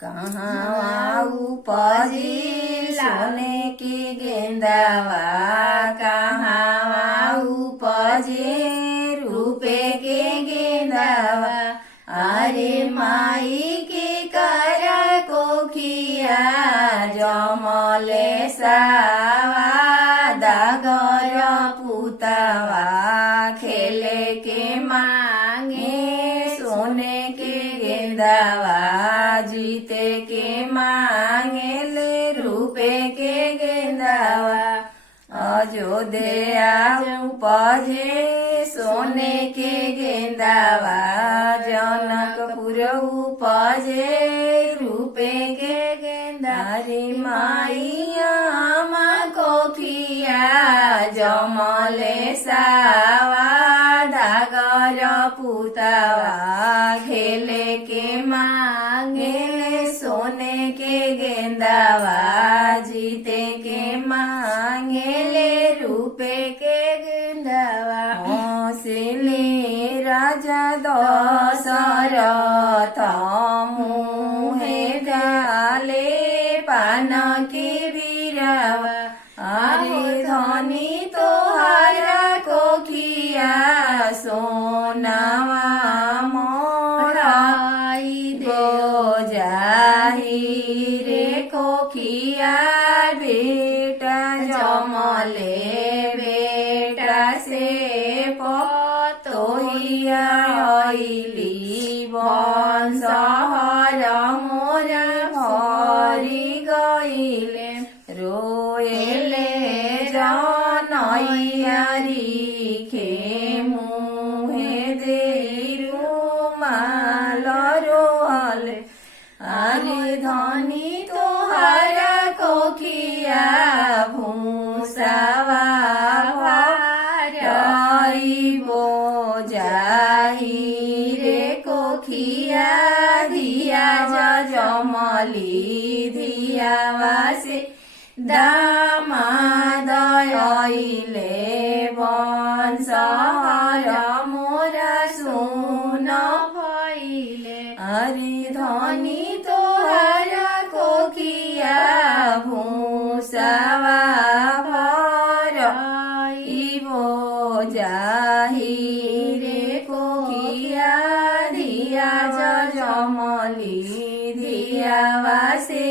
कहाँ उपजे सोने की गेंदावा, कहाँ उपजे रूपे के गेंदावा। अरे माई के कर कोखिया जमले सावा, दागर पुतावा खेले के मांगे सोने के गेंदावा। जीते के मांगे ले रूपे के गेंदावा। अयोध्या उपजे सोने के गेंदावा, जनकपुर उपजे रूपे के गेंदा। रे माइया कोखिया जमले सावा, दागर पुतावा खेले के मांगे सोने के गेंदावा। जीते के मांगे ले रूपे के गेंदावा। हौसले राजा दशरथ मुहे डाले पान के बीरावा। अरे धनी तोहारा कोखिया सोनावा मोराई दो जाही रे कोखिया। बेटा जमले बेटा से पतोहिया आइली, वंशहर मोरा भरी गईले। रोएले जनैयारी खे मुहे दे रुमाल रोहले। अरे धनी तोहारा कोखिया भूसावा भराइबो जाही रे कोखिया। धिया जमली धियावा से दामाद आइले, वंशहर मोरा सुन भइले। अरे धनी तोहारा कोखिया भूसावा भराइबो जाही रे कोखिया। धिया जमली धियावा से